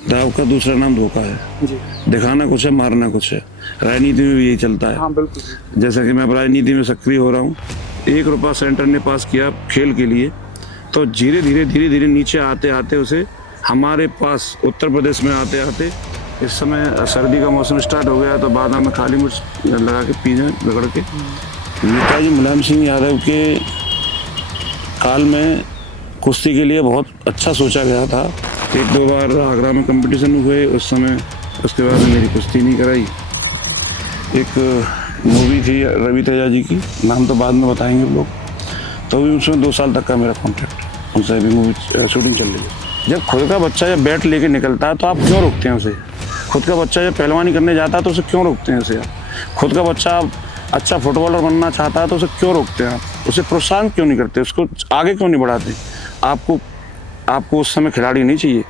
दाव का दूसरा नाम धोखा है जी। दिखाना कुछ है, मारना कुछ है। राजनीति में भी यही चलता है। हाँ बिल्कुल। जैसा कि मैं अब राजनीति में सक्रिय हो रहा हूँ। 1 रुपया सेंटर ने पास किया खेल के लिए, तो धीरे धीरे नीचे आते आते उसे हमारे पास उत्तर प्रदेश में आते आते इस समय सर्दी का मौसम स्टार्ट हो गया, तो बादाम में काली मिर्च लगा के पीने रगड़ के। नेताजी मुलायम सिंह यादव के काल में कुश्ती के लिए बहुत अच्छा सोचा गया था। 1-2 बार आगरा में कंपटीशन हुए उस समय, उसके बाद मेरी कुश्ती नहीं कराई। एक मूवी थी रवि तेजा जी की, नाम तो बाद में बताएंगे लोग, तो भी उसमें 2 साल तक का मेरा कॉन्ट्रैक्ट, उनसे अभी मूवी शूटिंग चल रही है। जब खुद का बच्चा जब बैट लेके निकलता है तो आप क्यों रोकते हैं उसे? खुद का बच्चा जब पहलवानी करने जाता है तो उसे क्यों रोकते हैं उसे? खुद का बच्चा अच्छा फुटबॉलर बनना चाहता है तो उसे क्यों रोकते हैं आप? उसे प्रोत्साहन क्यों नहीं करते? उसको आगे क्यों नहीं बढ़ाते? आपको उस समय खिलाड़ी नहीं चाहिए।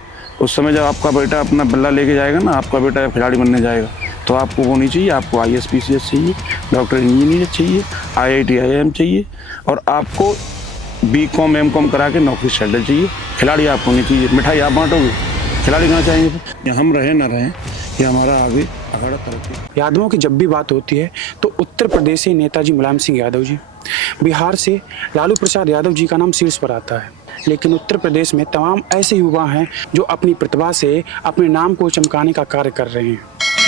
उस समय जब आपका बेटा अपना बल्ला लेके जाएगा ना, आपका बेटा जब खिलाड़ी बनने जाएगा, तो आपको वो नहीं चाहिए। आपको IAS PCS चाहिए, डॉक्टर इंजीनियर चाहिए, IIT IIM चाहिए, और आपको BCom MCom करा के नौकरी सेटल चाहिए। खिलाड़ी आपको नहीं चाहिए। मिठाई आप बांटोगे, खिलाड़ी कहाँ चाहेंगे? या हम रहें ना रहें, या हमारा आगे अखाड़ा तरक्की। यादवों की जब भी बात होती है तो उत्तर प्रदेश से नेताजी मुलायम सिंह यादव जी, बिहार से लालू प्रसाद यादव जी का नाम शीर्ष पर आता है। लेकिन उत्तर प्रदेश में तमाम ऐसे युवा हैं जो अपनी प्रतिभा से अपने नाम को चमकाने का कार्य कर रहे हैं,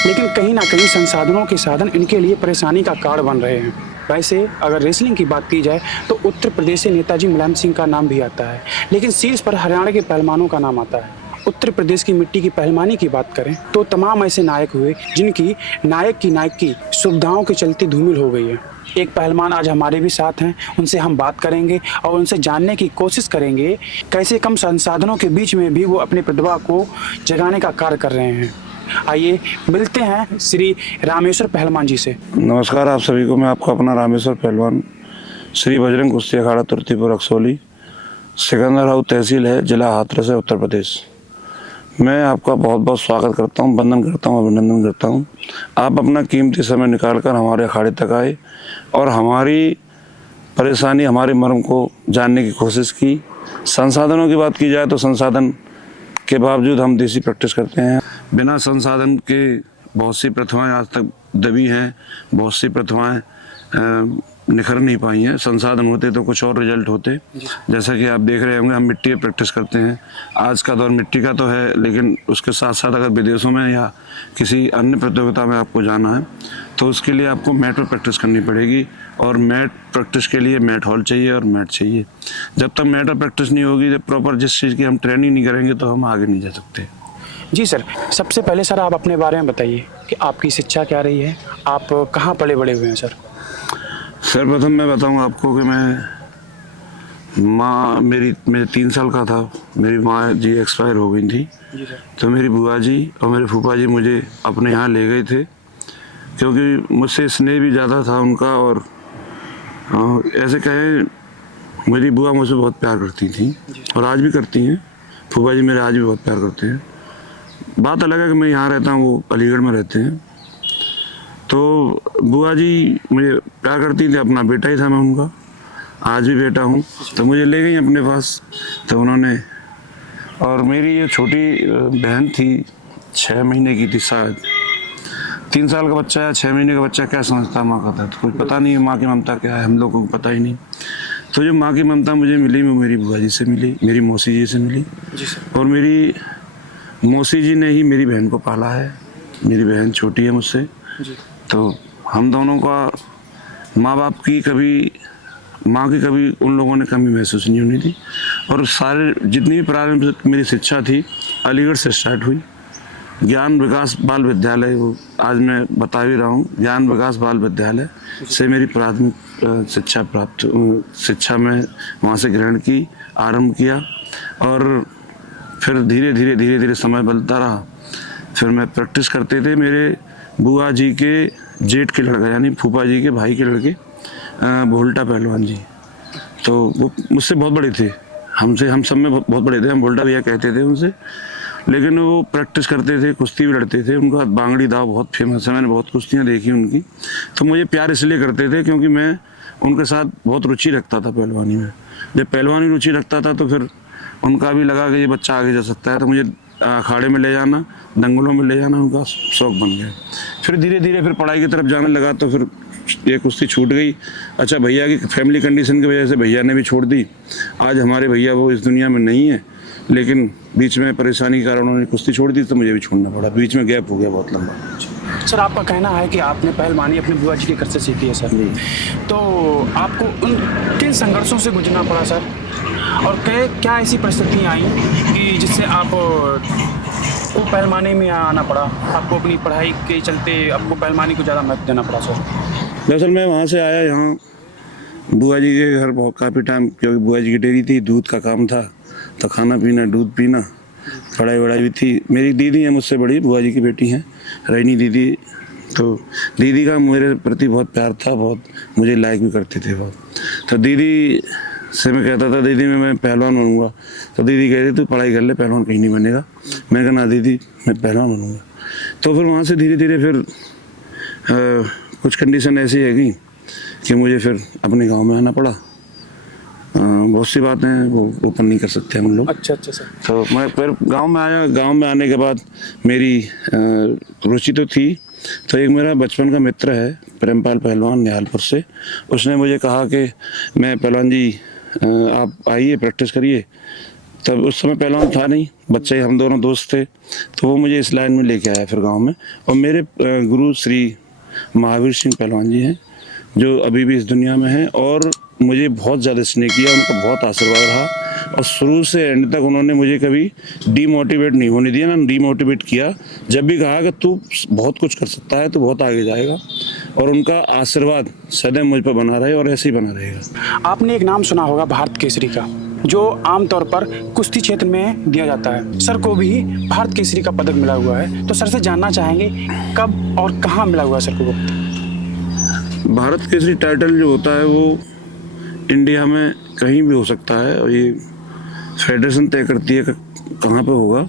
लेकिन कहीं ना कहीं संसाधनों के साधन इनके लिए परेशानी का कारण बन रहे हैं। वैसे अगर रेसलिंग की बात की जाए तो उत्तर प्रदेश से नेताजी मुलायम सिंह का नाम भी आता है, लेकिन शीर्ष पर हरियाणा के पहलवानों का नाम आता है। उत्तर प्रदेश की मिट्टी की पहलवानी की बात करें तो तमाम ऐसे नायक हुए जिनकी नायक की सुविधाओं के चलते धूमिल हो गई है। एक पहलवान आज हमारे भी साथ हैं, उनसे हम बात करेंगे और उनसे जानने की कोशिश करेंगे कैसे कम संसाधनों के बीच में भी वो अपनी प्रतिभा को जगाने का कार्य कर रहे हैं। आइए मिलते हैं श्री रामेश्वर पहलवान जी से। नमस्कार आप सभी को। मैं आपका अपना रामेश्वर पहलवान, श्री बजरंग कुश्ती अखाड़ा तुर्तीपुर रक्सौली, सिकंदर हाउस तहसील है, जिला हाथरस है, उत्तर प्रदेश। मैं आपका बहुत बहुत स्वागत करता हूं, वंदन करता हूं, अभिनंदन करता हूं। आप अपना कीमती समय निकालकर हमारे अखाड़े तक आए और हमारी परेशानी, हमारे मर्म को जानने की कोशिश की। संसाधनों की बात की जाए तो संसाधन के बावजूद हम देसी प्रैक्टिस करते हैं। बिना संसाधन के बहुत सी प्रतिभाएं आज तक दबी हैं, बहुत सी प्रतिभाएं निखर नहीं पाई हैं। संसाधन होते तो कुछ और रिजल्ट होते। जैसा कि आप देख रहे होंगे, हम मिट्टी पे प्रैक्टिस करते हैं। आज का दौर मिट्टी का तो है, लेकिन उसके साथ साथ अगर विदेशों में या किसी अन्य प्रतियोगिता में आपको जाना है तो उसके लिए आपको मैट पर प्रैक्टिस करनी पड़ेगी, और मैट प्रैक्टिस के लिए मैट हॉल चाहिए और मैट चाहिए। जब तक मैट पर प्रैक्टिस नहीं होगी, जब प्रॉपर जिस चीज़ की हम ट्रेनिंग नहीं करेंगे, तो हम आगे नहीं जा सकते। जी सर, सबसे पहले सर आप अपने बारे में बताइए कि आपकी शिक्षा क्या रही है, आप कहाँ पले बड़े हुए हैं सर? सर्वप्रथम मैं बताऊं आपको कि मैं 3 साल का था, मेरी माँ जी एक्सपायर हो गई थी। जी सर। तो मेरी बुआ जी और मेरे फूफा जी मुझे अपने यहाँ ले गए थे, क्योंकि मुझसे स्नेह भी ज़्यादा था उनका। और ऐसे कहें, मेरी बुआ मुझसे बहुत प्यार करती थी और आज भी करती हैं। फूफा जी मेरे आज भी बहुत प्यार करते हैं। बात अलग है कि मैं यहाँ रहता हूँ, वो अलीगढ़ में रहते हैं। तो बुआ जी मुझे प्यार करती थी, अपना बेटा ही था मैं उनका, आज भी बेटा हूँ। तो मुझे ले गई अपने पास, तो उन्होंने, और मेरी ये छोटी बहन थी, 6 महीने की थी शायद। 3 साल का बच्चा या 6 महीने का बच्चा क्या समझता माँ का दर्द? कुछ पता नहीं है माँ की ममता क्या है, हम लोगों को पता ही नहीं। तो जो माँ की ममता मुझे मिली, वो मेरी बुआ जी से मिली, मेरी मौसी जी से मिली। और मेरी मौसी जी ने ही मेरी बहन को पाला है। मेरी बहन छोटी है मुझसे, तो हम दोनों का माँ बाप की कभी, माँ की कभी उन लोगों ने कमी महसूस नहीं होनी थी। और सारे जितनी भी प्रारंभिक मेरी शिक्षा थी अलीगढ़ से स्टार्ट हुई। ज्ञान विकास बाल विद्यालय, वो आज मैं बता भी रहा हूँ, ज्ञान विकास बाल विद्यालय से मेरी प्राथमिक शिक्षा में वहाँ से ग्रहण की, आरंभ किया। और फिर धीरे धीरे समय बदलता रहा। फिर मैं प्रैक्टिस करते थे। मेरे बुआ जी के जेठ के लड़का, यानी फूफा जी के भाई के लड़के, भोल्टा पहलवान जी, तो वो मुझसे बहुत बड़े थे, हम सब में बहुत बड़े थे। हम भोल्टा भैया कहते थे उनसे। लेकिन वो प्रैक्टिस करते थे, कुश्ती भी लड़ते थे। उनका बांगड़ी दाव बहुत फेमस है, मैंने बहुत कुश्तियाँ देखी उनकी। तो मुझे प्यार इसलिए करते थे क्योंकि मैं उनके साथ बहुत रुचि रखता था पहलवानी में। जब पहलवानी रुचि रखता था तो फिर उनका भी लगा कि ये बच्चा आगे जा सकता है, तो मुझे अखाड़े में ले जाना, दंगलों में ले जाना उनका शौक बन गया। फिर धीरे धीरे फिर पढ़ाई की तरफ जाने लगा तो फिर ये कुश्ती छूट गई। अच्छा, भैया की फैमिली कंडीशन की वजह से भैया ने भी छोड़ दी। आज हमारे भैया वो इस दुनिया में नहीं है, लेकिन बीच में परेशानी के कारण उन्होंने कुश्ती छोड़ दी तो मुझे भी छोड़ना पड़ा। बीच में गैप हो गया बहुत लंबा। सर आपका कहना है कि आपने पहलवानी अपने बुआ जी के घर से सीखी है सर, तो आपको उन किन संघर्षों से गुजरना पड़ा सर, और क्या ऐसी परिस्थितियाँ आई कि जिससे आप को पहलवानी में आना पड़ा, आपको अपनी पढ़ाई के चलते आपको पहलवानी को ज़्यादा महत्व देना पड़ा सर? दरअसल मैं वहाँ से आया यहाँ बुआ जी के घर बहुत काफ़ी टाइम, क्योंकि बुआ जी की डेयरी थी, दूध का काम था, तो खाना पीना दूध पीना, पढ़ाई वढ़ाई भी थी। मेरी दीदी है मुझसे बड़ी, बुआ जी की बेटी हैं रैनी दीदी, तो दीदी का मेरे प्रति बहुत प्यार था, बहुत मुझे लाइक भी करते थे बहुत। तो दीदी से मैं कहता था दीदी मैं पहलवान बनूंगा, तो दीदी कहती तू पढ़ाई कर ले, पहलवान कहीं नहीं बनेगा। मैंने कहा ना दीदी मैं पहलवान बनूंगा। तो फिर वहाँ से धीरे धीरे फिर कुछ कंडीशन ऐसी है कि मुझे फिर अपने गांव में आना पड़ा। बहुत सी बातें वो ओपन नहीं कर सकते हम लोग। अच्छा सर। तो मैं फिर गांव में आया। गांव में आने के बाद मेरी रुचि तो थी, तो एक मेरा बचपन का मित्र है प्रेमपाल पहलवान निहालपुर से, उसने मुझे कहा कि मैं पहलवान जी आप आइए प्रैक्टिस करिए। तब उस समय पहलवान था नहीं, बच्चे हम दोनों दोस्त थे, तो वो मुझे इस लाइन में लेके आया फिर गांव में। और मेरे गुरु श्री महावीर सिंह पहलवान जी हैं जो अभी भी इस दुनिया में हैं, और मुझे बहुत ज़्यादा स्नेह किया, उनका बहुत आशीर्वाद रहा, और शुरू से एंड तक उन्होंने मुझे कभी डीमोटिवेट नहीं होने दिया, ना डीमोटिवेट किया। जब भी कहा कि तू बहुत कुछ कर सकता है, तू बहुत आगे जाएगा, और उनका आशीर्वाद सदैव मुझ पर बना रहे और ऐसे ही बना रहेगा। आपने एक नाम सुना होगा भारत केसरी का, जो आमतौर पर कुश्ती क्षेत्र में दिया जाता है। सर को भी भारत केसरी का पदक मिला हुआ है, तो सर से जानना चाहेंगे कब और कहाँ मिला हुआ है सर को? भारत केसरी टाइटल जो होता है वो इंडिया में कहीं भी हो सकता है, और ये फेडरेशन तय करती है कहाँ पे होगा।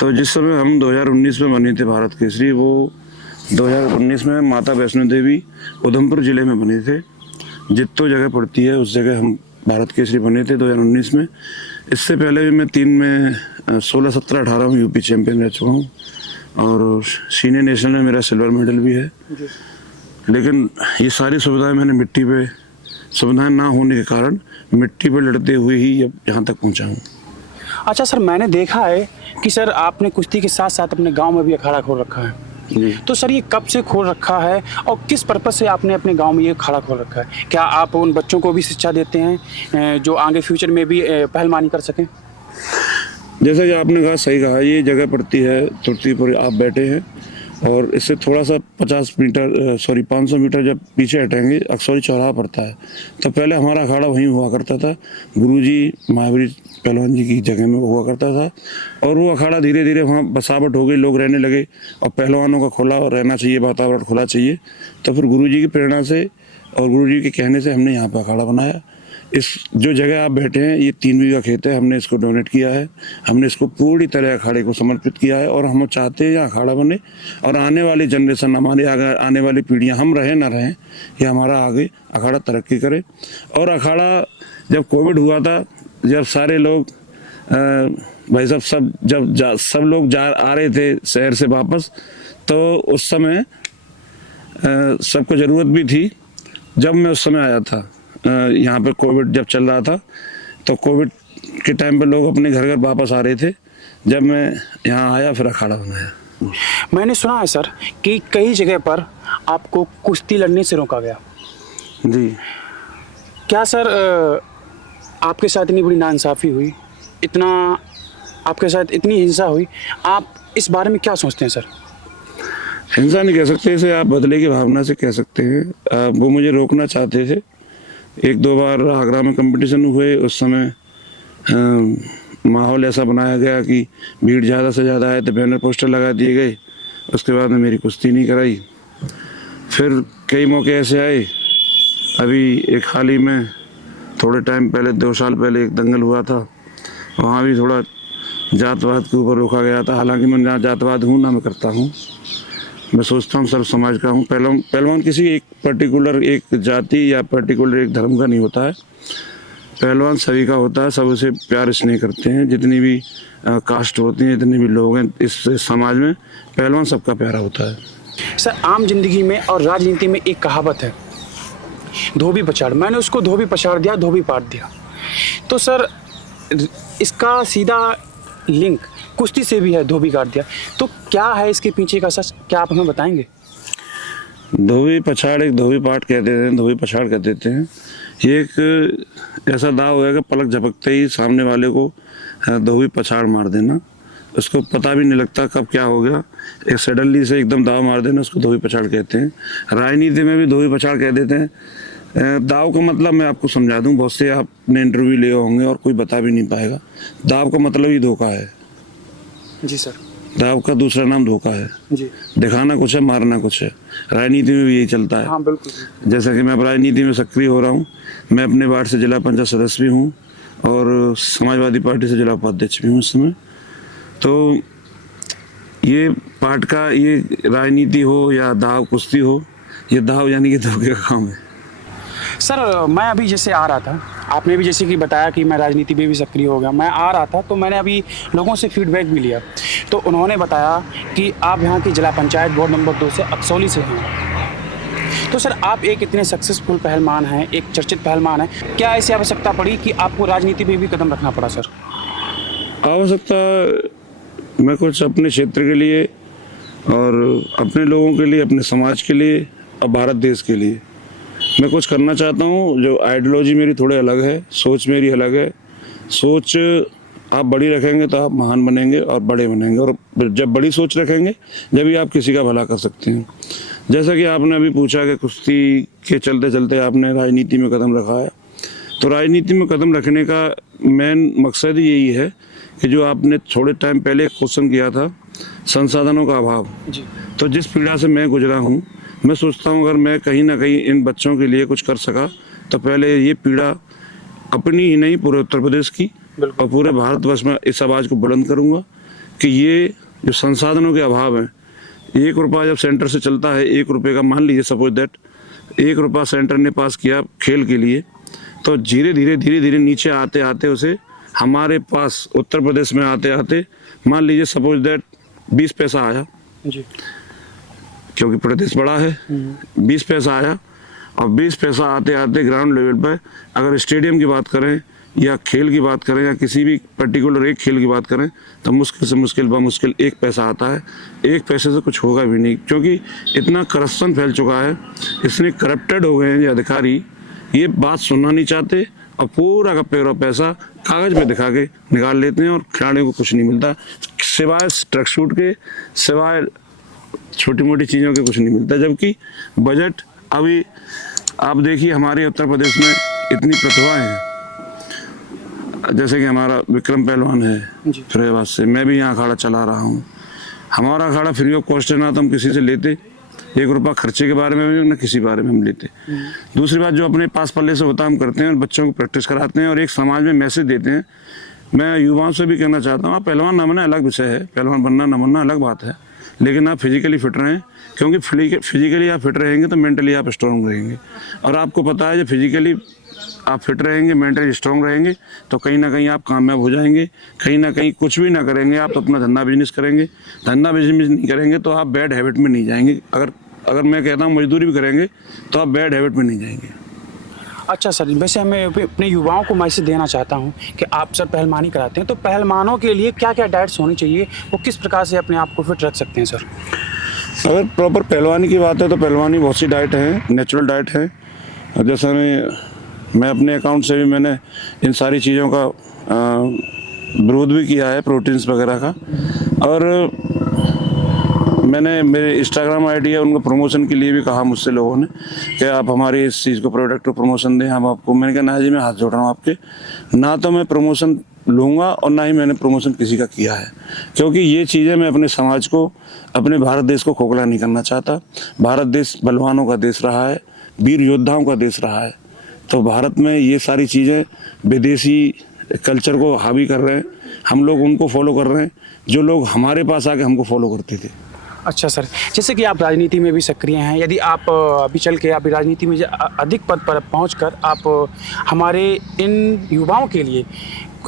तो जिस समय हम 2019 में बने थे भारत केसरी, वो 2019 में माता वैष्णो देवी उधमपुर ज़िले में बने थे। जित्तो जगह पड़ती है उस जगह हम भारत केसरी बने थे 2019 में। इससे पहले भी मैं 3 में 16, 17, 18 में यूपी चैम्पियन रह चुका हूँ, और सीनियर नेशनल में मेरा सिल्वर मेडल भी है। लेकिन ये सारी सुविधाएं मैंने मिट्टी पे, सुविधाएं ना होने के कारण मिट्टी पे लड़ते हुए ही अब यहाँ तक पहुँचा हूँ। अच्छा सर, मैंने देखा है कि सर आपने कुश्ती के साथ साथ अपने गांव में भी अखाड़ा खोल रखा है। जी। तो सर ये कब से खोल रखा है और किस पर्पस से आपने अपने गांव में ये अखाड़ा खोल रखा है? क्या आप उन बच्चों को भी शिक्षा देते हैं जो आगे फ्यूचर में भी पहलवानी कर सकें? जैसा कि आपने कहा, सही कहा, ये जगह पड़ती है तुर्तीपुर, आप बैठे हैं, और इससे थोड़ा सा 500 मीटर जब पीछे हटेंगे अक्सौरी चौराहा पड़ता है। तो पहले हमारा अखाड़ा वहीं हुआ करता था, गुरुजी महावीर पहलवान जी की जगह में हुआ करता था, और वो अखाड़ा धीरे धीरे वहाँ बसावट हो गई, लोग रहने लगे, और पहलवानों का खुला रहना चाहिए, वातावरण खुला चाहिए। तो फिर गुरुजी की प्रेरणा से और गुरुजी के कहने से हमने यहाँ पर अखाड़ा बनाया। इस जो जगह आप बैठे हैं ये 3 बीघा खेत है, हमने इसको डोनेट किया है, हमने इसको पूरी तरह अखाड़े को समर्पित किया है, और हम चाहते हैं यह अखाड़ा बने, और आने वाली जनरेशन, हमारे आने वाली पीढ़ियां, हम रहें ना रहें, ये हमारा आगे अखाड़ा तरक्की करे। और अखाड़ा जब कोविड हुआ था, जब सारे लोग भाई साहब सब लोग आ रहे थे शहर से वापस, तो उस समय सबको ज़रूरत भी थी। जब मैं उस समय आया था यहाँ पे, कोविड जब चल रहा था, तो कोविड के टाइम पे लोग अपने घर वापस आ रहे थे। जब मैं यहाँ आया फिर अखाड़ा बनाया। मैंने सुना है सर कि कई जगह पर आपको कुश्ती लड़ने से रोका गया। जी। क्या सर आपके साथ इतनी बड़ी नाइंसाफ़ी हुई, इतना आपके साथ इतनी हिंसा हुई, आप इस बारे में क्या सोचते हैं सर? हिंसा नहीं कह सकते इसे, आप बदले की भावना से कह सकते हैं। वो मुझे रोकना चाहते थे। 1-2 बार आगरा में कंपटीशन हुए, उस समय माहौल ऐसा बनाया गया कि भीड़ ज़्यादा से ज़्यादा आए तो बैनर पोस्टर लगा दिए गए। उसके बाद में मेरी कुश्ती नहीं कराई। फिर कई मौके ऐसे आए, अभी एक हाल ही में थोड़े टाइम पहले 2 साल पहले एक दंगल हुआ था, वहाँ भी थोड़ा जातवाद के ऊपर रोका गया था। हालांकि मैं ना जातवाद हूँ ना मैं करता हूँ, मैं सोचता हूँ सर्व समाज का हूँ। पहलवान किसी एक पर्टिकुलर एक जाति या पर्टिकुलर एक धर्म का नहीं होता है। पहलवान सभी का होता है, सब उसे प्यार स्नेह करते हैं। जितनी भी कास्ट होती हैं, जितने भी लोग हैं इस समाज में, पहलवान सबका प्यारा होता है। सर, आम जिंदगी में और राजनीति में एक कहावत है, धोबी पछाड़। मैंने उसको धोबी पछाड़ दिया, धोबी पाट दिया। तो सर, इसका सीधा लिंक कुश्ती से भी है, धोबी काट दिया। तो क्या है इसके पीछे का सच, क्या आप हमें बताएंगे? धोबी पछाड़, एक धोबी पाट कहते थे, धोबी पछाड़ कहते देते हैं। ये एक ऐसा दाव है कि पलक झपकते ही सामने वाले को धोबी पछाड़ मार देना, उसको पता भी नहीं लगता कब क्या हो गया, एक सडनली से एकदम दाव मार देना, उसको धोबी पछाड़ कहते हैं। राजनीति में भी धोबी पछाड़ कह देते हैं। दाव का मतलब मैं आपको समझा दूं, बहुत से आपने इंटरव्यू लिए होंगे और कोई बता भी नहीं पाएगा। दाव का मतलब ही धोखा है। जी सर। दाव का दूसरा नाम धोखा है। जी। दिखाना कुछ है, मारना कुछ है। राजनीति में भी यही चलता है। हाँ बिल्कुल। जैसा कि मैं अब राजनीति में सक्रिय हो रहा हूँ, मैं अपने वार्ड से जिला पंचायत सदस्य भी हूँ और समाजवादी पार्टी से जिला उपाध्यक्ष भी हूँ इस समय। तो ये पार्ट का, ये राजनीति हो या दाव कुश्ती हो, ये दाव यानी कि धोखे का काम है। सर, मैं अभी जैसे आ रहा था, आपने भी जैसे कि बताया कि मैं राजनीति में भी सक्रिय हो गया, मैं आ रहा था तो मैंने अभी लोगों से फीडबैक भी लिया, तो उन्होंने बताया कि आप यहाँ की जिला पंचायत वार्ड नंबर 2 से अक्सौली से हैं। तो सर, आप एक इतने सक्सेसफुल पहलवान हैं, एक चर्चित पहलवान हैं, क्या ऐसी आवश्यकता पड़ी कि आपको राजनीति में भी कदम रखना पड़ा? सर, आवश्यकता, मैं कुछ अपने क्षेत्र के लिए और अपने लोगों के लिए, अपने समाज के लिए और भारत देश के लिए मैं कुछ करना चाहता हूँ। जो आइडियोलॉजी मेरी थोड़े अलग है, सोच मेरी अलग है। सोच आप बड़ी रखेंगे तो आप महान बनेंगे और बड़े बनेंगे, और जब बड़ी सोच रखेंगे जब भी आप किसी का भला कर सकते हैं। जैसा कि आपने अभी पूछा कि कुश्ती के चलते चलते आपने राजनीति में कदम रखा है, तो राजनीति में कदम रखने का मेन मकसद ही यही है कि जो आपने थोड़े टाइम पहले क्वेश्चन किया था, संसाधनों का अभाव। जी। तो जिस पीड़ा से मैं गुजरा हूँ, मैं सोचता हूँ अगर मैं कहीं ना कहीं इन बच्चों के लिए कुछ कर सका तो पहले ये पीड़ा अपनी ही नहीं, पूरे उत्तर प्रदेश की और पूरे भारतवर्ष में इस आवाज़ को बुलंद करूँगा कि ये जो संसाधनों के अभाव हैं, 1 रुपया जब सेंटर से चलता है, 1 रुपये का, मान लीजिए सपोज दैट 1 रुपया सेंटर ने पास किया खेल के लिए, तो धीरे धीरे नीचे आते आते उसे हमारे पास उत्तर प्रदेश में आते आते मान लीजिए सपोज दैट 20 पैसा आया। जी। क्योंकि प्रदेश बड़ा है, 20 पैसा आया, और 20 पैसा आते आते ग्राउंड लेवल पर अगर स्टेडियम की बात करें या खेल की बात करें या किसी भी पर्टिकुलर एक खेल की बात करें तो मुश्किल से मुश्किल बमुश्किल 1 पैसा आता है। 1 पैसे से कुछ होगा भी नहीं, क्योंकि इतना करप्शन फैल चुका है, इतने करप्टेड हो गए हैं ये अधिकारी, ये बात सुनना नहीं चाहते और पूरा का पूरा पैसा कागज पे दिखा के निकाल लेते हैं और खिलाड़ियों को कुछ नहीं मिलता, सिवाय ट्रक सूट के, सिवाय छोटी मोटी चीज़ों के कुछ नहीं मिलता। जबकि बजट, अभी आप देखिए हमारे उत्तर प्रदेश में इतनी प्रतिभाएं हैं, जैसे कि हमारा विक्रम पहलवान है फिरोजाबाद से, मैं भी यहाँ अखाड़ा चला रहा हूँ। हमारा अखाड़ा फ्री ऑफ कॉस्ट है, ना तो हम किसी से लेते 1 रुपया खर्चे के बारे में, ना किसी बारे में हम लेते। दूसरी बात, जो अपने पास पल्ले से होता हम करते हैं और बच्चों को प्रैक्टिस कराते हैं और एक समाज में मैसेज देते हैं। मैं युवाओं से भी कहना चाहता हूँ, आप पहलवान ना बनना अलग विषय है, पहलवान बनना ना बनना अलग बात है, लेकिन आप फिजिकली फिट रहें, क्योंकि फिजिकली आप फिट रहेंगे तो मेंटली आप स्ट्रॉन्ग रहेंगे। और आपको पता है, जब फिजिकली आप फिट रहेंगे, मेंटली स्ट्रॉन्ग रहेंगे, तो कहीं ना कहीं आप कामयाब हो जाएंगे। कहीं ना कहीं कुछ भी ना करेंगे आप तो अपना धंधा बिजनेस करेंगे, धंधा बिजनेस नहीं करेंगे तो आप बैड हैबिट में नहीं जाएंगे। अगर मैं कहता हूँ मजदूरी भी करेंगे तो आप बैड हैबिट में नहीं जाएंगे। अच्छा सर, वैसे मैं अपने युवाओं को मैसेज देना चाहता हूँ कि आप सर पहलवानी कराते हैं, तो पहलवानों के लिए क्या क्या डाइट्स होनी चाहिए, वो किस प्रकार से अपने आप को फिट रख सकते हैं सर? अगर प्रॉपर पहलवानी की बात है तो पहलवानी बहुत सी डाइट है, नेचुरल डाइट है। जैसे मैं अपने अकाउंट से भी मैंने इन सारी चीज़ों का विरोध भी किया है, प्रोटीन्स वगैरह का, और मैंने मेरे इंस्टाग्राम आईडी है उनको प्रमोशन के लिए भी कहा मुझसे लोगों ने कि आप हमारी इस चीज़ को, प्रोडक्ट को प्रमोशन दें हम आपको। मैंने कहा ना जी, मैं हाथ जोड़ रहा हूँ आपके, ना तो मैं प्रमोशन लूँगा और ना ही मैंने प्रमोशन किसी का किया है, क्योंकि ये चीज़ें मैं अपने समाज को, अपने भारत देश को खोखला नहीं करना चाहता। भारत देश बलवानों का देश रहा है, वीर योद्धाओं का देश रहा है, तो भारत में ये सारी चीज़ें विदेशी कल्चर को हावी कर रहे हैं, हम लोग उनको फॉलो कर रहे हैं, जो लोग हमारे पास आके हमको फॉलो करते थे। अच्छा सर, जैसे कि आप राजनीति में भी सक्रिय हैं, यदि आप अभी चल के अभी राजनीति में अधिक पद पर पहुंचकर आप हमारे इन युवाओं के लिए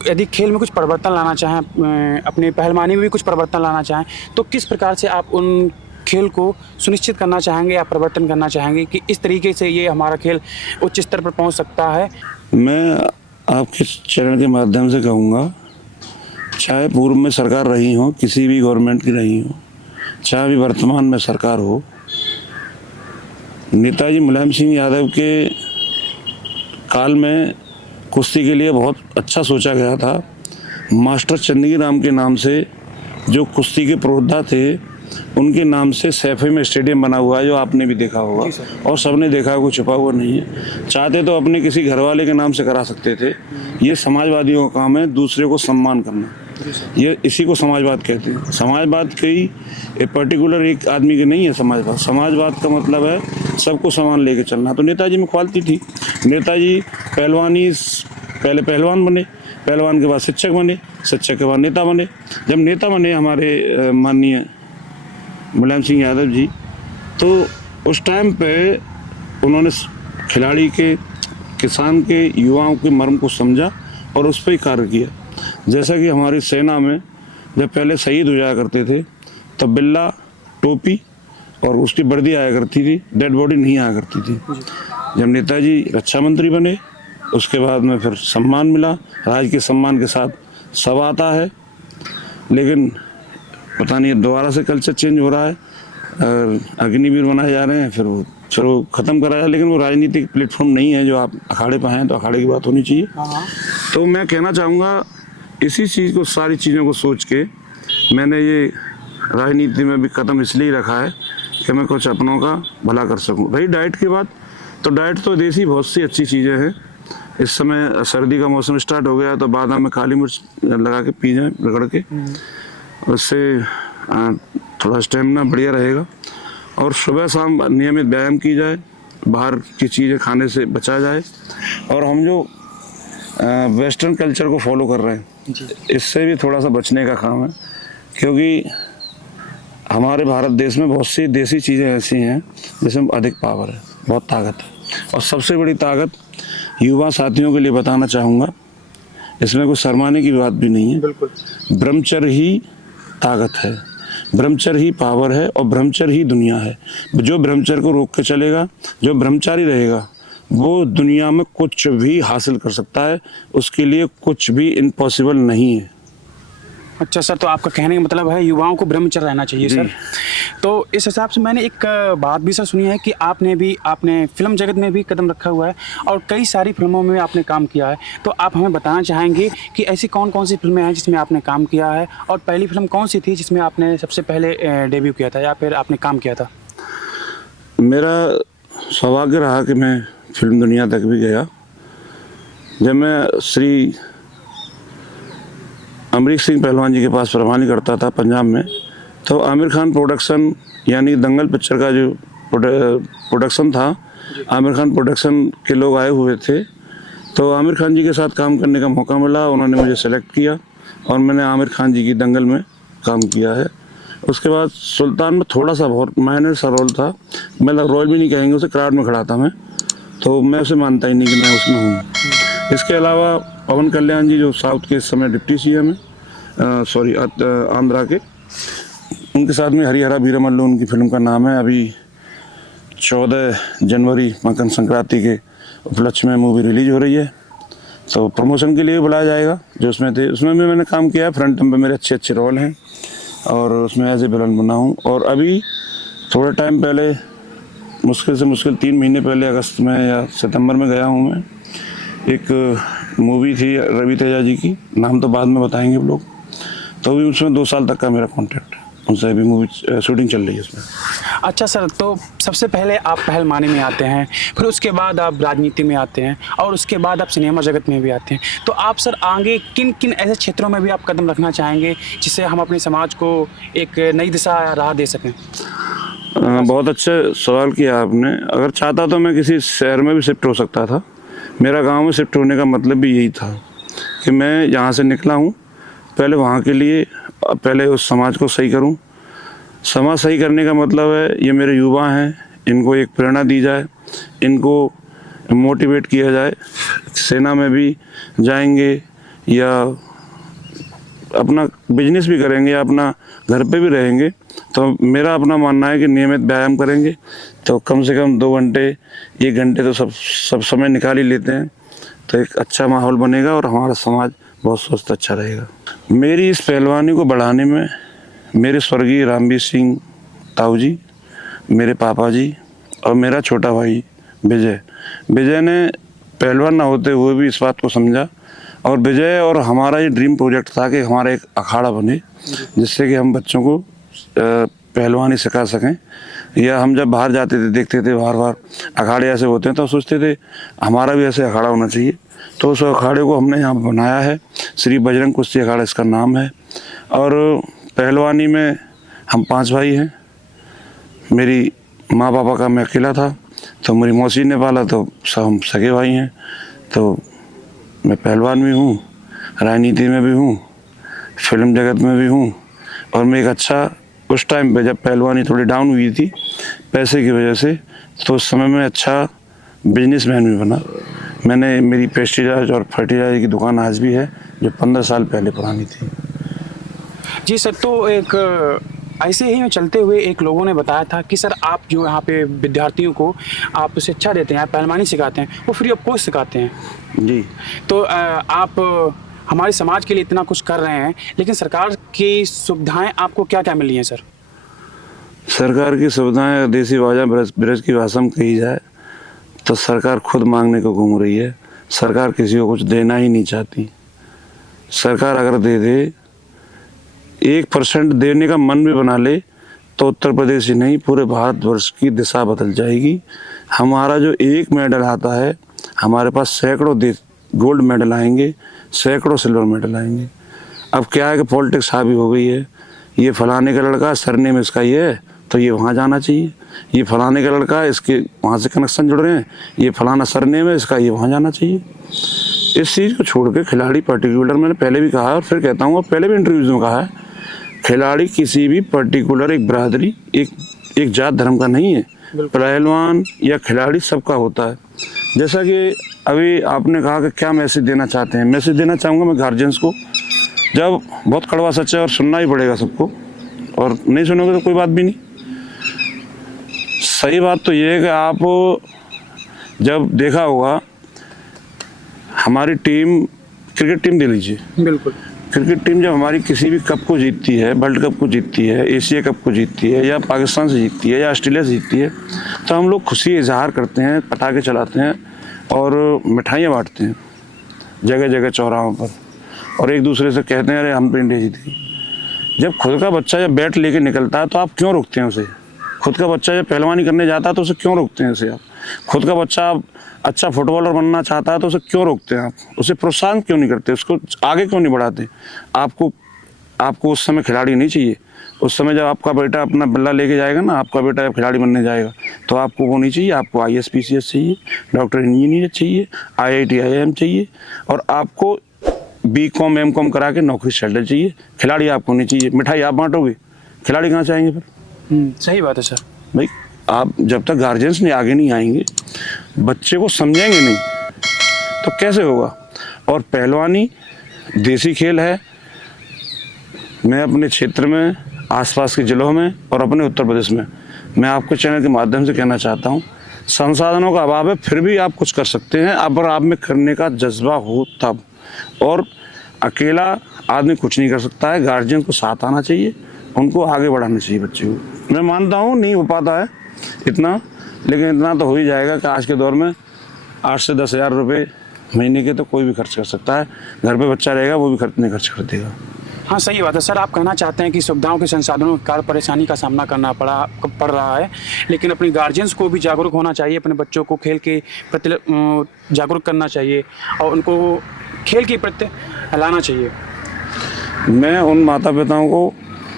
यदि खेल में कुछ परिवर्तन लाना चाहें, अपने पहलवानी में भी कुछ परिवर्तन लाना चाहें, तो किस प्रकार से आप उन खेल को सुनिश्चित करना चाहेंगे या परिवर्तन करना चाहेंगे कि इस तरीके से ये हमारा खेल उच्च स्तर पर पहुंच सकता है? मैं आपके चैनल के माध्यम से कहूँगा, चाहे पूर्व में सरकार रही हो, किसी भी गवर्नमेंट की रही हो, चाहे भी वर्तमान में सरकार हो, नेताजी मुलायम सिंह यादव के काल में कुश्ती के लिए बहुत अच्छा सोचा गया था। मास्टर चंदगी राम के नाम से जो कुश्ती के पुरोधा थे, उनके नाम से सैफई में स्टेडियम बना हुआ है, जो आपने भी देखा होगा और सबने देखा, कोई छुपा हुआ नहीं है। चाहते तो अपने किसी घरवाले के नाम से करा सकते थे। ये समाजवादियों का काम है, दूसरे को सम्मान करना, ये इसी को समाजवाद कहते हैं। समाजवाद कोई पर्टिकुलर एक आदमी के नहीं है। समाजवाद का मतलब है सबको समान लेके चलना। तो नेताजी में क्वालिटी थी। नेताजी पहले पहलवान बने, पहलवान के बाद शिक्षक बने, शिक्षक के बाद नेता बने। जब नेता बने हमारे माननीय मुलायम सिंह यादव जी, तो उस टाइम पे उन्होंने खिलाड़ी के, किसान के, युवाओं के मर्म को समझा और उस पर ही कार्य किया। जैसा कि हमारी सेना में जब पहले शहीद हो जाया करते थे, तब बिल्ला, टोपी और उसकी वर्दी आया करती थी, डेड बॉडी नहीं आया करती थी। जब नेताजी रक्षा मंत्री बने, उसके बाद में फिर सम्मान मिला, राज के सम्मान के साथ सब आता है। लेकिन पता नहीं दोबारा से कल्चर चेंज हो रहा है और अग्निवीर बनाए जा रहे हैं, फिर वो ख़त्म करा जाए। लेकिन वो राजनीतिक प्लेटफॉर्म नहीं है जो आप अखाड़े पर हैं, तो अखाड़े की बात होनी चाहिए। तो मैं कहना चाहूँगा, इसी चीज़ को, सारी चीज़ों को सोच के मैंने ये राजनीति में भी कदम इसलिए रखा है कि मैं कुछ अपनों का भला कर सकूं। भाई डाइट की बात, तो डाइट तो देसी बहुत सी अच्छी चीज़ें हैं। इस समय सर्दी का मौसम स्टार्ट हो गया, तो बादाम में काली मिर्च लगा के पी जाए रगड़ के, उससे थोड़ा स्टेमिना बढ़िया रहेगा। और सुबह शाम नियमित व्यायाम की जाए, बाहर की चीज़ें खाने से बचा जाए। और हम जो वेस्टर्न कल्चर को फॉलो कर रहे हैं, इससे भी थोड़ा सा बचने का काम है, क्योंकि हमारे भारत देश में बहुत सी देसी चीज़ें ऐसी हैं जिसमें अधिक पावर है, बहुत ताकत है। और सबसे बड़ी ताकत युवा साथियों के लिए बताना चाहूँगा, इसमें कोई शर्माने की बात भी नहीं है। ब्रह्मचर्य ही ताकत है, ब्रह्मचर्य ही पावर है और ब्रह्मचर्य ही दुनिया है। जो ब्रह्मचर्य को रोक के चलेगा, जो ब्रह्मचारी रहेगा, वो दुनिया में कुछ भी हासिल कर सकता है। उसके लिए कुछ भी इम्पॉसिबल नहीं है। अच्छा सर, तो आपका कहने का मतलब है युवाओं को ब्रह्मचर्य रहना चाहिए सर। तो इस हिसाब से मैंने एक बात भी सर सुनी है कि आपने फिल्म जगत में भी कदम रखा हुआ है और कई सारी फिल्मों में आपने काम किया है। तो आप हमें बताना चाहेंगे कि ऐसी कौन कौन सी फिल्में हैं जिसमें आपने काम किया है, और पहली फिल्म कौन सी थी जिसमें आपने सबसे पहले डेब्यू किया था या फिर आपने काम किया था? मेरा सौभाग्य रहा कि मैं फिल्म दुनिया तक भी गया। जब मैं श्री अमरीक सिंह पहलवान जी के पास पहलवानी करता था पंजाब में, तो आमिर खान प्रोडक्शन यानी दंगल पिक्चर का जो प्रोडक्शन था, आमिर खान प्रोडक्शन के लोग आए हुए थे। तो आमिर खान जी के साथ काम करने का मौका मिला, उन्होंने मुझे सेलेक्ट किया और मैंने आमिर खान जी की दंगल में काम किया है। उसके बाद सुल्तान में थोड़ा सा बहुत माइनर सा रोल था, मतलब रोल भी नहीं कहेंगे उसे, क्राउड में खड़ा था मैं, तो मैं उसे मानता ही नहीं कि मैं उसमें हूँ। इसके अलावा पवन कल्याण जी जो साउथ के इस समय डिप्टी सीएम है, आंध्रा के, उनके साथ में हरिहरा वीरमल्लू उनकी फिल्म का नाम है। अभी 14 जनवरी मकर संक्रांति के उपलक्ष्य में मूवी रिलीज हो रही है, तो प्रमोशन के लिए बुलाया जाएगा। जो उसमें थे, उसमें भी मैंने काम किया है। फ्रंट में मेरे अच्छे अच्छे रोल हैं और उसमें एज ए विलन बना हूँ। और अभी थोड़े टाइम पहले, मुश्किल से मुश्किल 3 महीने पहले, अगस्त में या सितंबर में गया हूँ मैं। एक मूवी थी रवि तेजा जी की, नाम तो बाद में बताएंगे आप लोग, तो भी उसमें 2 साल तक का मेरा कॉन्ट्रैक्ट है, उनसे अभी मूवी शूटिंग चल रही है उसमें। अच्छा सर, तो सबसे पहले आप पहलवानी में आते हैं, फिर उसके बाद आप राजनीति में आते हैं और उसके बाद आप सिनेमा जगत में भी आते हैं। तो आप सर आगे किन किन ऐसे क्षेत्रों में भी आप कदम रखना चाहेंगे जिससे हम अपने समाज को एक नई दिशा राह दे सकें? बहुत अच्छा सवाल किया आपने। अगर चाहता तो मैं किसी शहर में भी शिफ्ट हो सकता था। मेरा गांव में शिफ्ट होने का मतलब भी यही था कि मैं यहाँ से निकला हूँ, पहले वहाँ के लिए, पहले उस समाज को सही करूँ, समाज सही करने का मतलब है ये मेरे युवा हैं, इनको एक प्रेरणा दी जाए, इनको मोटिवेट किया जाए, सेना में भी जाएंगे या अपना बिजनेस भी करेंगे या अपना घर पे भी रहेंगे, तो मेरा अपना मानना है कि नियमित व्यायाम करेंगे तो कम से कम 2 घंटे 1 घंटे तो सब समय निकाल ही लेते हैं, तो एक अच्छा माहौल बनेगा और हमारा समाज बहुत स्वस्थ अच्छा रहेगा। मेरी इस पहलवानी को बढ़ाने में मेरे स्वर्गीय रामवीर सिंह ताऊ जी, मेरे पापा जी और मेरा छोटा भाई विजय ने पहलवान ना होते हुए भी इस बात को समझा, और विजय और हमारा ये ड्रीम प्रोजेक्ट था कि हमारा एक अखाड़ा बने जिससे कि हम बच्चों को पहलवानी सिखा सकें। या हम जब बाहर जाते थे देखते थे बार अखाड़े ऐसे होते हैं तो सोचते थे हमारा भी ऐसे अखाड़ा होना चाहिए, तो उस अखाड़े को हमने यहाँ बनाया है। श्री बजरंग कुश्ती अखाड़ा इसका नाम है। और पहलवानी में हम 5 भाई हैं। मेरी माँ पापा का मैं अकेला था, तो मेरी मौसी ने पाला, तो सब हम सगे भाई हैं। तो मैं पहलवान भी हूँ, राजनीति में भी हूँ, फिल्म जगत में भी हूँ, और मैं एक अच्छा उस टाइम पे जब पहलवानी थोड़ी डाउन हुई थी पैसे की वजह से, तो उस समय में अच्छा बिजनेसमैन भी बना। मैंने मेरी पेस्टिसाइड और फर्टिलाइजर की दुकान आज भी है जो 15 साल पहले पुरानी थी। जी सर, तो एक ऐसे ही में चलते हुए एक लोगों ने बताया था कि सर आप जो यहाँ पे विद्यार्थियों को आप शिक्षा देते हैं, पहलवानी सिखाते हैं, वो फ्री ऑफ कॉस्ट सिखाते हैं। जी। तो आप हमारे समाज के लिए इतना कुछ कर रहे हैं, लेकिन सरकार की सुविधाएं आपको क्या क्या मिली हैं सर? सरकार की सुविधाएं देसी भाषा ब्रज की भाषा में कही जाए तो सरकार खुद मांगने को घूम रही है। सरकार किसी को कुछ देना ही नहीं चाहती। सरकार अगर दे दे, 1% देने का मन भी बना ले, तो उत्तर प्रदेश ही नहीं पूरे भारतवर्ष की दिशा बदल जाएगी। हमारा जो 1 मेडल आता है, हमारे पास सैकड़ों गोल्ड मेडल आएंगे, सैकड़ों सिल्वर मेडल आएंगे। अब क्या है कि पॉलिटिक्स हावी हो गई है। ये फलाने का लड़का सरनेम इसका ये है तो ये वहाँ जाना चाहिए, ये फलाने का लड़का इसके वहाँ से कनेक्शन जुड़ रहे हैं, ये फलाना सरनेम है इसका, ये वहाँ जाना चाहिए। इस चीज़ को छोड़ के खिलाड़ी पर्टिकुलर, मैंने पहले भी कहा और फिर कहता हूँ और पहले भी इंटरव्यूज में कहा है, खिलाड़ी किसी भी पर्टिकुलर एक बरादरी एक जात धर्म का नहीं है। पहलवान या खिलाड़ी सबका होता है। जैसा कि अभी आपने कहा कि क्या मैसेज देना चाहते हैं, मैसेज देना चाहूँगा मैं गार्जियंस को। जब बहुत कड़वा सच है और सुनना ही पड़ेगा सबको, और नहीं सुनोगे तो कोई बात भी नहीं। सही बात तो ये है कि आप जब देखा होगा हमारी टीम, क्रिकेट टीम दे लीजिए, बिल्कुल, क्रिकेट टीम जब हमारी किसी भी कप को जीतती है, वर्ल्ड कप को जीतती है, एशिया कप को जीतती है, या पाकिस्तान से जीतती है या ऑस्ट्रेलिया से जीतती है, तो हम लोग खुशी इजहार करते हैं, पटाखे चलाते हैं और मिठाइयाँ बांटते हैं जगह जगह चौराहों पर, और एक दूसरे से कहते हैं अरे हम तो इंडिया जीत गई। जब खुद का बच्चा जब बैट लेके निकलता है तो आप क्यों रोकते हैं उसे? खुद का बच्चा जब पहलवानी करने जाता है तो उसे क्यों रोकते हैं उसे आप? खुद का बच्चा अच्छा फुटबॉलर बनना चाहता है तो उसे क्यों रोकते हैं आप? उसे प्रोत्साहन क्यों नहीं करते? उसको आगे क्यों नहीं बढ़ाते? आपको उस समय खिलाड़ी नहीं चाहिए। उस समय जब आपका बेटा अपना बल्ला लेके जाएगा ना, आपका बेटा जब खिलाड़ी बनने जाएगा, तो आपको वो नहीं चाहिए। आपको IAS PCS चाहिए, डॉक्टर इंजीनियर चाहिए, IIT IIM चाहिए, और आपको BCom MCom करा के नौकरी सेटल चाहिए। खिलाड़ी आपको नहीं चाहिए। मिठाई आप बांटोगे, खिलाड़ी कहाँ से आएंगे फिर? सही बात है सर। भाई आप जब तक गार्जियंस ने आगे नहीं आएंगे, बच्चे को समझेंगे नहीं, तो कैसे होगा? और पहलवानी देसी खेल है। मैं अपने क्षेत्र में, आसपास के जिलों में और अपने उत्तर प्रदेश में, मैं आपके चैनल के माध्यम से कहना चाहता हूँ, संसाधनों का अभाव है, फिर भी आप कुछ कर सकते हैं अगर आप में करने का जज्बा हो तब। और अकेला आदमी कुछ नहीं कर सकता है। गार्जियन को साथ आना चाहिए, उनको आगे बढ़ाना चाहिए बच्चे को। मैं मानता हूँ नहीं हो पाता है इतना, लेकिन इतना तो हो ही जाएगा कि आज के दौर में 8 से 10 हज़ार रुपये महीने के तो कोई भी खर्च कर सकता है। घर पे बच्चा रहेगा वो भी खर्च कर देगा। हाँ, सही बात है सर। आप कहना चाहते हैं कि सुविधाओं के संसाधनों के कारण परेशानी का सामना करना पड़ रहा है, लेकिन अपने गार्जियंस को भी जागरूक होना चाहिए, अपने बच्चों को खेल के प्रति जागरूक करना चाहिए और उनको खेल के प्रति लाना चाहिए। मैं उन माता पिताओं को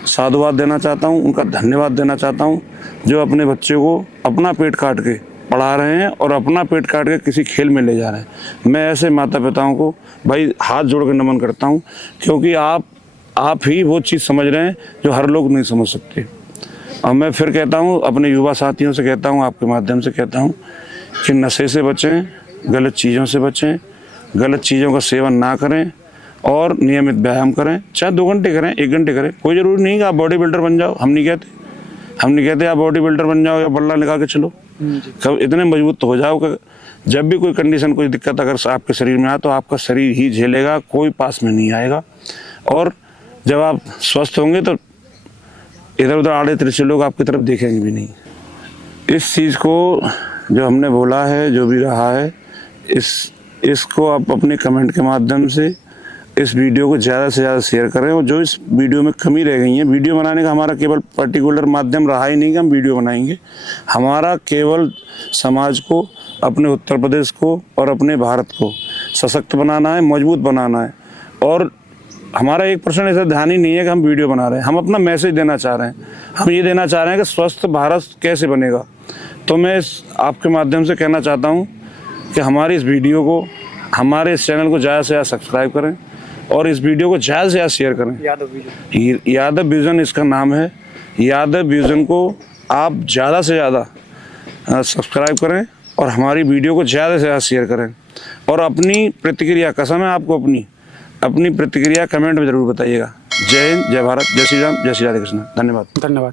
साधुवाद देना चाहता हूँ, उनका धन्यवाद देना चाहता हूँ जो अपने बच्चे को अपना पेट काट के पढ़ा रहे हैं और अपना पेट काट के किसी खेल में ले जा रहे हैं। मैं ऐसे माता पिताओं को भाई हाथ जोड़ के नमन करता हूँ, क्योंकि आप ही वो चीज़ समझ रहे हैं जो हर लोग नहीं समझ सकते। और मैं फिर कहता हूँ, अपने युवा साथियों से कहता हूँ, आपके माध्यम से कहता हूँ कि नशे से बचें, गलत चीज़ों से बचें, गलत चीज़ों का सेवन ना करें और नियमित व्यायाम करें। चाहे 2 घंटे करें, 1 घंटे करें, कोई ज़रूरी नहीं कि आप बॉडी बिल्डर बन जाओ। हम नहीं कहते आप बॉडी बिल्डर बन जाओ या बल्ला लगा के चलो। कब इतने मजबूत तो हो जाओ कि जब भी कोई कंडीशन, कोई दिक्कत अगर आपके शरीर में आए तो आपका शरीर ही झेलेगा, कोई पास में नहीं आएगा। और जब आप स्वस्थ होंगे तो इधर उधर आड़े तिरछे लोग आपकी तरफ देखेंगे भी नहीं। इस चीज़ को जो हमने बोला है, जो भी रहा है, इसको आप अपने कमेंट के माध्यम से इस वीडियो को ज़्यादा से ज़्यादा शेयर करें। और जो इस वीडियो में कमी रह गई है, वीडियो बनाने का हमारा केवल पर्टिकुलर माध्यम रहा ही नहीं कि हम वीडियो बनाएंगे। हमारा केवल समाज को, अपने उत्तर प्रदेश को और अपने भारत को सशक्त बनाना है, मजबूत बनाना है। और हमारा 1% ऐसा ध्यान ही नहीं है कि हम वीडियो बना रहे हैं। हम अपना मैसेज देना चाह रहे हैं। हम ये देना चाह रहे हैं कि स्वस्थ भारत कैसे बनेगा। तो मैं आपके माध्यम से कहना चाहता हूँ कि हमारी इस वीडियो को, हमारे इस चैनल को ज़्यादा से ज़्यादा सब्सक्राइब करें और इस वीडियो को ज़्यादा से ज़्यादा शेयर करें। यादव विजन इसका नाम है। यादव विजन को आप ज़्यादा से ज़्यादा सब्सक्राइब करें और हमारी वीडियो को ज़्यादा से ज़्यादा शेयर करें। और अपनी प्रतिक्रिया, कसम है आपको, अपनी प्रतिक्रिया कमेंट में ज़रूर बताइएगा। जय हिंद, जय भारत, जय श्री राम, जय श्री राधे कृष्ण। धन्यवाद।